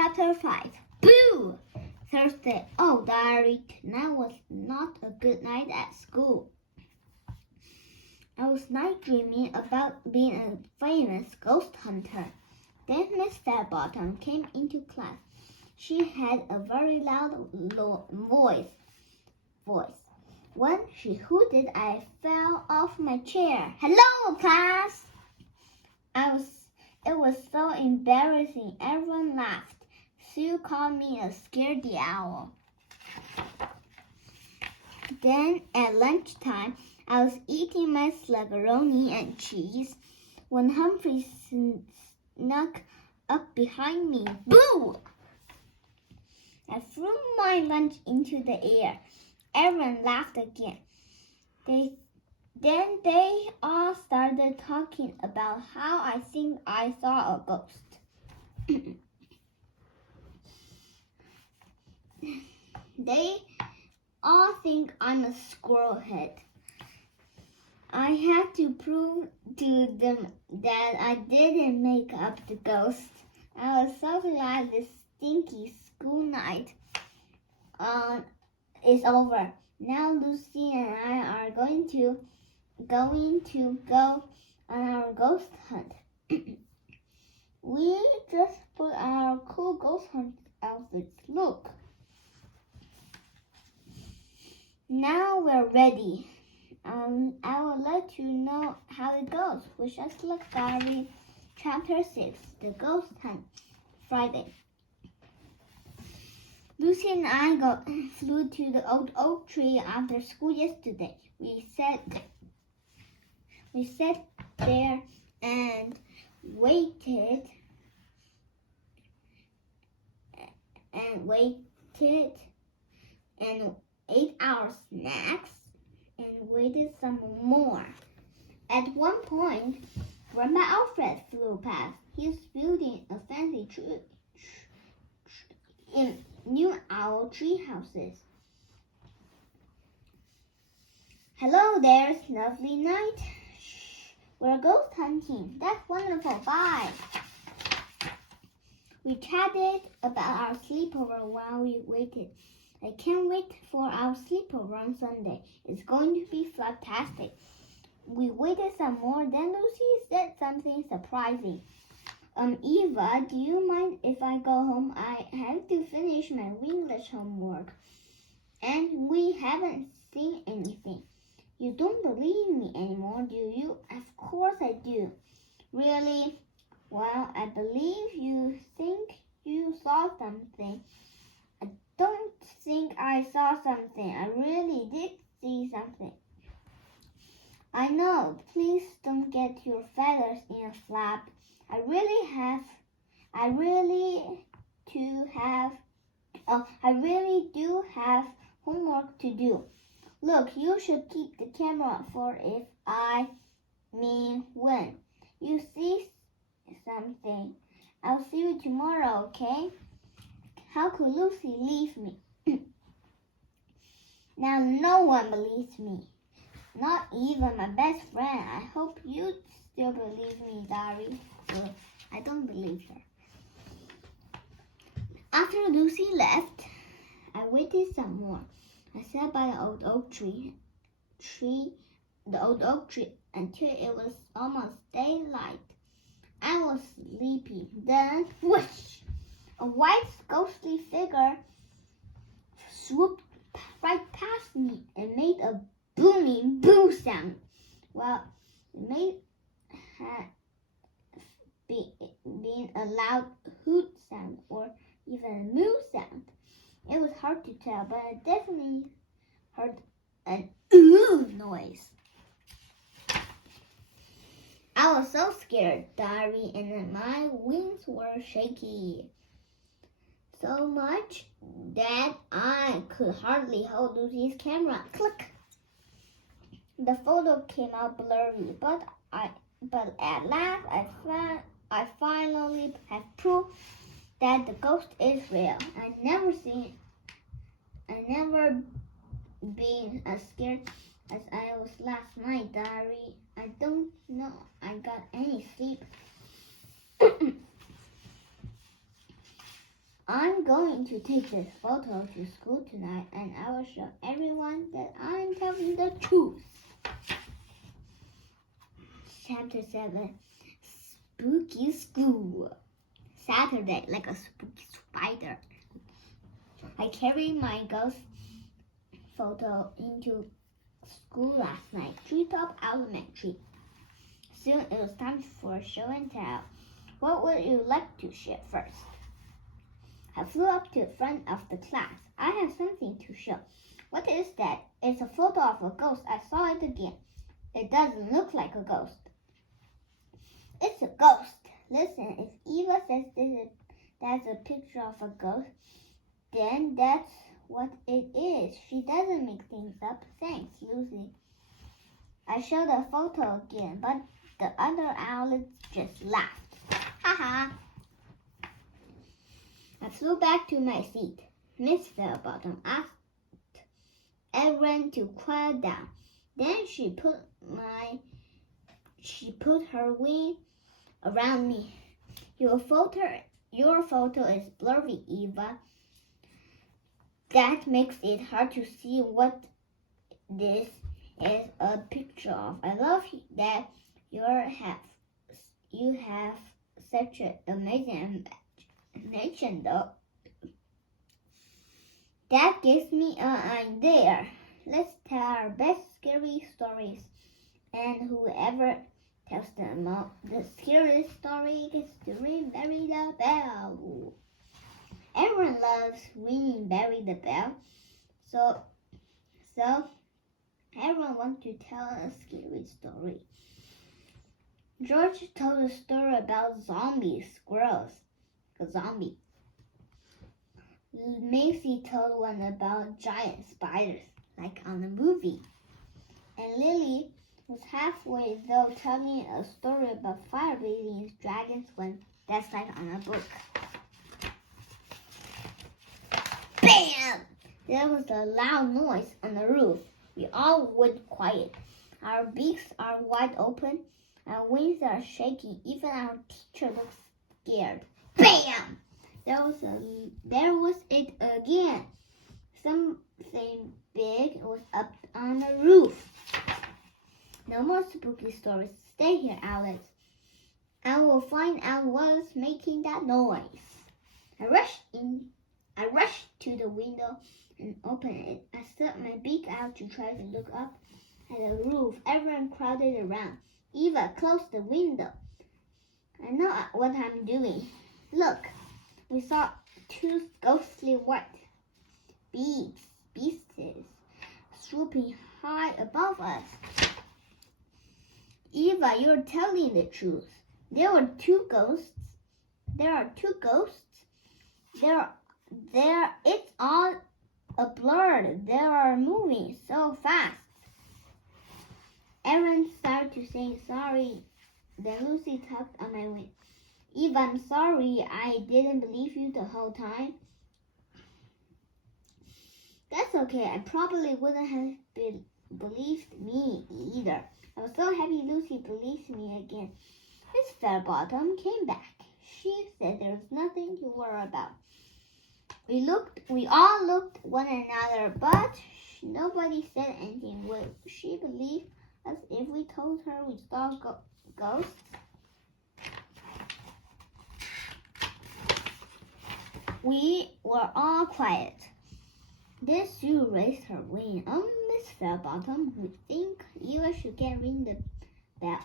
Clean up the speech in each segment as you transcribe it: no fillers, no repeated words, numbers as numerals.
Chapter 5. Boo! Thursday. Oh, diary, tonight was not a good night at school. I was night dreaming about being a famous ghost hunter. Then Miss Fairbairn came into class. She had a very loud voice. When she hooted, I fell off my chair. Hello, class! It was so embarrassing. Everyone laughed. Sue called me a scaredy owl. Then at lunchtime, I was eating my macaroni and cheese when Humphrey snuck up behind me. Boo! I threw my lunch into the air. Everyone laughed again. Then they all started talking about how I think I saw a ghost. They all think I'm a squirrel head. I had to prove to them that I didn't make up the ghost. I was so glad this stinky school night is over. Now Lucy and I are going to go on our ghost hunt. We just put on our cool ghost hunt outfits. Look. Now we're ready. I will let you know how it goes. Wish us luck, diary. Chapter 6. The Ghost Hunt. Friday. Lucy and I flew to the old oak tree after school yesterday. We sat there and waited and ate our snacks and waited some more. At one point, Grandpa Alfred flew past. He's building a fancy tree in new owl tree houses. Hello there, it's lovely night. Shh, we're ghost hunting. That's wonderful. Bye. We chatted about our sleepover while we waited. I can't wait for our sleepover on Sunday. It's going to be fantastic. We waited some more. Then Lucy said something surprising. Eva, do you mind if I go home? I have to finish my English homework. And we haven't seen anything. You don't believe me anymore, do you? Of course I do. Really? Well, I believe you think you saw something. I don't think I saw something. I really did see something. I know. Please don't get your feathers in a flap. I really do have homework to do. Look, you should keep the camera for when you see something. I'll see you tomorrow, okay? How could Lucy leave me? Now no one believes me. Not even my best friend. I hope you still believe me, diary. I don't believe her. After Lucy left, I waited some more. I sat by the old oak tree until it was almost daylight. I was sleepy. Then, whoosh! A white ghostly figure swooped right past me and made a booming boo sound. Well, it had been a loud hoot sound or even a moo sound. It was hard to tell, but I definitely heard an ooh noise. I was so scared, diary, and my wings were shaky. So much that I could hardly hold Lucy's camera. Click! The photo came out blurry, but at last I finally have proof that the ghost is real. I never been as scared as I was last night, diary. I don't know I got any sleep. I'm going to take this photo to school tonight, and I will show everyone that I'm telling the truth. Chapter 7. Spooky School. Saturday, like a spooky spider. I carried my ghost photo into school last night, Treetop Elementary. Soon it was time for show and tell. What would you like to share first? I flew up to the front of the class. I have something to show. What is that? It's a photo of a ghost. I saw it again. It doesn't look like a ghost. It's a ghost. Listen, if Eva says that's a picture of a ghost, then that's what it is. She doesn't make things up. Thanks, Lucy. I showed the photo again, but the other owlets just laughed. Ha ha. I flew back to my seat. Miss Fairbrother asked Erin to quiet down. Then she put her wing around me. Your photo is blurry, Eva. That makes it hard to see what this is a picture of. I love that you have such an amazing imagination, though. That gives me an idea. Let's tell our best scary stories, and whoever tells the scariest story gets to ring Barry the bell. Everyone loves ringing Barry the bell, so everyone wants to tell a scary story. George told a story about zombie squirrels, a zombie. Macy told one about giant spiders, like on the movie. And Lily was halfway though telling a story about fire breathing dragons when that's like on a book. Bam! There was a loud noise on the roof. We all went quiet. Our beaks are wide open. Our wings are shaking. Even our teacher looks scared. Bam! There was it again. Something big was up on the roof. No more spooky stories. Stay here, Alice. I will find out what is making that noise. I rushed to the window and opened it. I stuck my beak out to try to look up at the roof. Everyone crowded around. Eva closed the window. I know what I'm doing. Look, we saw two ghostly white beasts swooping high above us. Eva, you're telling the truth. There are two ghosts. It's all a blur. They are moving so fast. Erin started to say sorry. Then Lucy tugged on my wing. Eva, I'm sorry. I didn't believe you the whole time. That's okay. I probably wouldn't have believed me either. I was so happy Lucy believed me again. Miss Fairbottom came back. She said there was nothing to worry about. We all looked one another, but nobody said anything. Would she believe us if we told her we saw ghosts? We were all quiet. Then Sue raised her wing. Miss Fairbottom, we think Eva should ring the bell.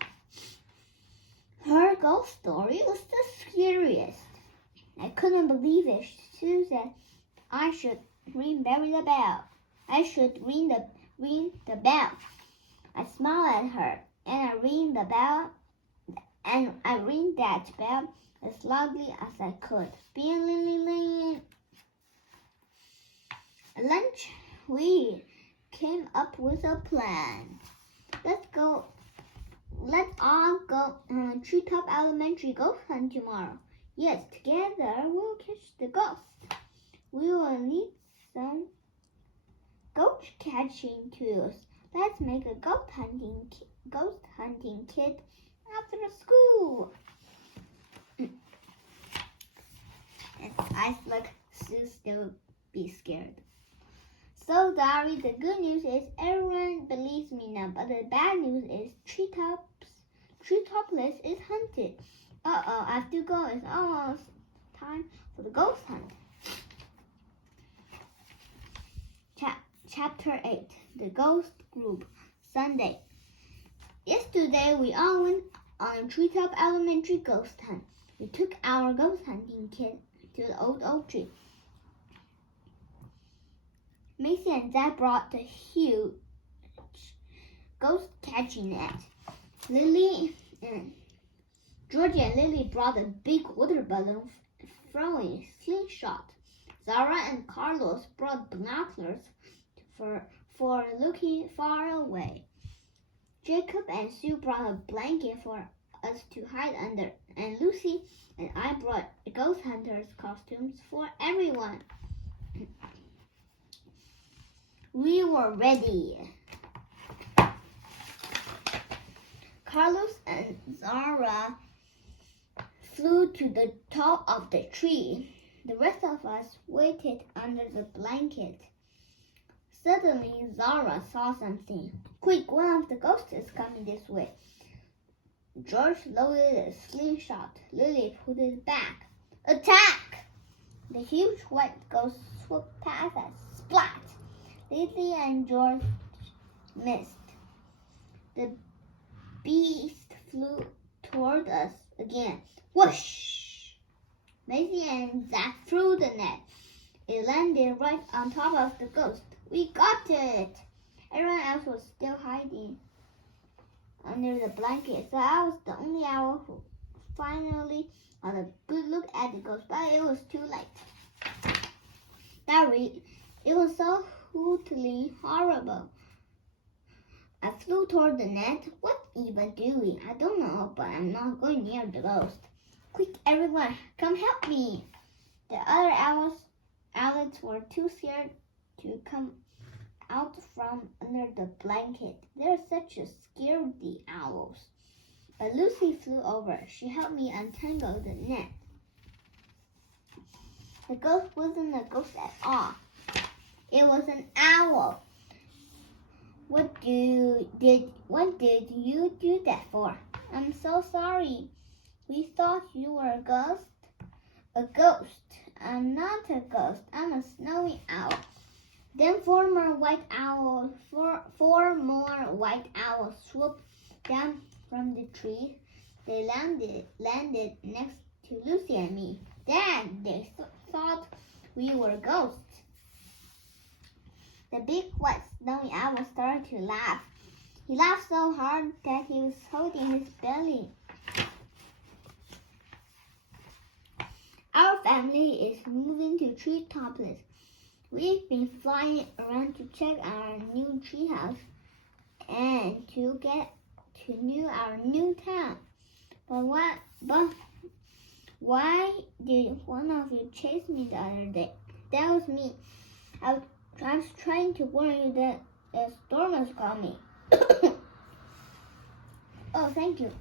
Her ghost story was the scariest. I couldn't believe it. Sue said I should ring Barry the bell. I should ring the bell. I smiled at her, and I ring the bell, and I ring that bell as loudly as I could. Bing-ling-ling-ling. At lunch, we came up with a plan. Let's all go Treetop Elementary ghost hunt tomorrow. Yes, together we'll catch the ghosts. We will need some ghost catching tools. Let's make a ghost hunting kit after school. eyes look still be scared. So, Diary, the good news is everyone believes me now, but the bad news is Treetopless is hunted. Uh-oh, I have to go. It's almost time for the ghost hunt. Chapter 8, The Ghost Group, Sunday. Yesterday, we all went on a Treetop Elementary ghost hunt. We took our ghost hunting kit to the old oak tree. Macy and Dad brought the huge ghost catching net. Georgie and Lily brought a big water balloon throwing slingshot. Zara and Carlos brought binoculars for looking far away. Jacob and Sue brought a blanket for us to hide under, and Lucy and I brought ghost hunters costumes for everyone. We were ready. Carlos and Zara flew to the top of the tree. The rest of us waited under the blanket. Suddenly, Zara saw something. Quick, one of the ghosts is coming this way. George loaded a slingshot. Lily put it back. Attack! The huge white ghost swooped past us. Splat! Lily and George missed. The beast flew toward us again. Whoosh! Macy and Zach threw the net. It landed right on top of the ghost. We got it! Everyone else was still hiding under the blanket, so I was the only owl who finally got a good look at the ghost, but it was too late. It was so brutally horrible. I flew toward the net. What even doing? I don't know, but I'm not going near the ghost. Quick, everyone, come help me. The other owlets were too scared to come out from under the blanket. They're such a scaredy owls. But Lucy flew over. She helped me untangle the net. The ghost wasn't a ghost at all. It was an owl. What did you do that for? I'm so sorry. We thought you were a ghost. A ghost. I'm not a ghost. I'm a snowy owl. Then four more white owls swooped down from the tree. They landed next to Lucy and me. Then they thought we were ghosts. The big white snowy owl started to laugh. He laughed so hard that he was holding his belly. Our family is moving to Treetopless. We've been flying around to check our new treehouse and to get to know our new town. But why did one of you chase me the other day? That was me. I was trying to warn you that a storm was coming. Oh, thank you.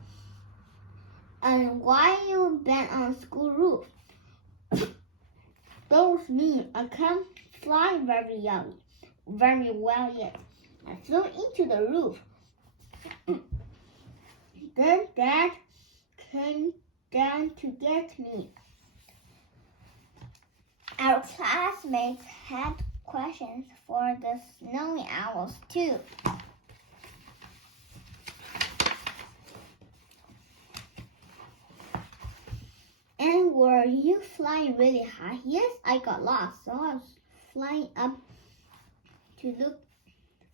And why you been on school roof? That was me. I can't fly very well yet. I flew into the roof. Then Dad came down to get me. Our classmates had questions for the snowy owls too. And were you flying really high? Yes, I got lost, so I was flying up to look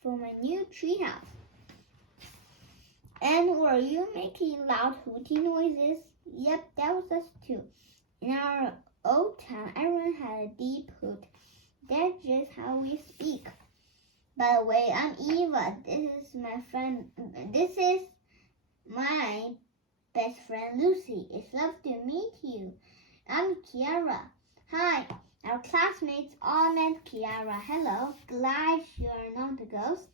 for my new treehouse. And were you making loud hooting noises? Yep, that was us too. In our old town, everyone had a deep hoot. That's just how we speak. By the way, I'm Eva. This is my friend. This is my best friend Lucy. It's lovely to meet you. I'm Kiara. Hi. Our classmates all met Kiara. Hello. Glad you're not a ghost.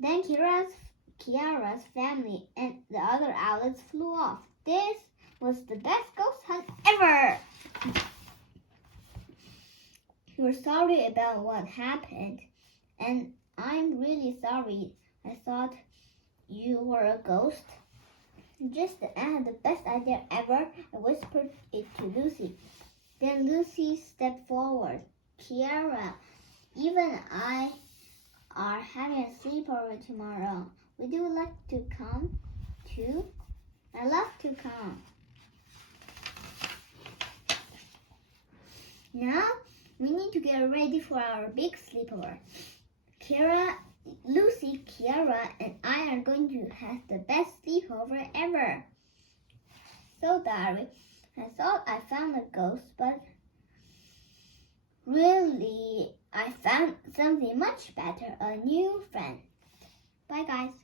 Then Kiara's family and the other owlets flew off. This was the best ghost hunt ever. We're sorry about what happened, and I'm really sorry. I thought you were a ghost. Just I had the best idea ever, I whispered it to Lucy. Then Lucy stepped forward. Kiara, even I are having a sleepover tomorrow. Would you like to come too? I love to come. Now we need to get ready for our big sleepover. Lucy, Kiara, and I are going to have the best sleepover ever. So, Diary, I thought I found a ghost, but really, I found something much better, a new friend. Bye, guys.